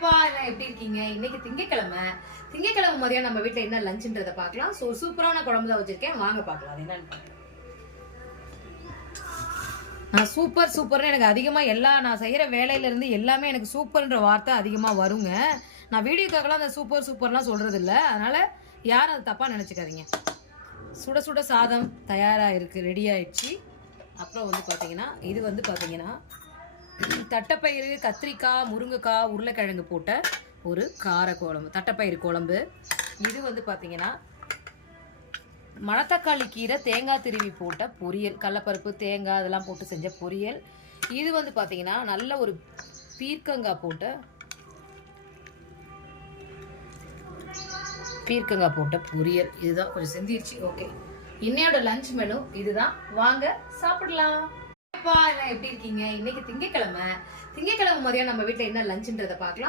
எப்படி இருக்கீங்க? இன்னைக்கு திங்கக்கிழமை மதியம் நம்ம வீட்ல என்ன லஞ்ச்ன்றத பார்க்கலாம். சூப்பரான குழம்பு தான் வச்சிருக்கேன். வாங்க பார்க்கலாம். அது என்னன்னு பார்க்கலாம். நான் சூப்பர்னு எனக்கு அதிகமா நான் செய்யற வேலையில இருந்து எல்லாமே எனக்கு சூப்பர்ன்ற வார்த்தை அதிகமா வருங்க. நான் வீடியோக்காகலாம் அந்த சூப்பர்லாம் சொல்றது இல்ல. அதனால யாரும் அது தப்பா நினைச்சுக்காதீங்க. சுட சுட சாதம் தயாரா இருக்கு, ரெடி ஆயிடுச்சு. அப்புறம் பாத்தீங்கன்னா இது பாத்தீங்கன்னா தட்டைப்பயிறு, கத்திரிக்காய், முருங்கைக்காய், உருளைக்கிழங்கு போட்ட ஒரு கார குழம்பு, தட்டைப்பயிறு குழம்பு. இது பாத்தீங்கன்னா மணத்தக்காளி கீரை தேங்காய் திருவி போட்ட பொரியல், கடலப்பருப்பு தேங்காய் அதெல்லாம் போட்டு செஞ்ச பொரியல். இது பாத்தீங்கன்னா நல்ல ஒரு பீர்க்கங்காய் போட்ட பொரியல். இதுதான் கொஞ்சம் செஞ்சிருச்சு. ஓகே, இன்னையோட லஞ்ச் மெனு இதுதான். வாங்க சாப்பிடலாம். எப்படி இருக்கீங்க? இன்னைக்கு திங்கக்கிழமை மதியம் நம்ம வீட்ல என்ன லஞ்ச்ன்றத பார்க்கலாம்.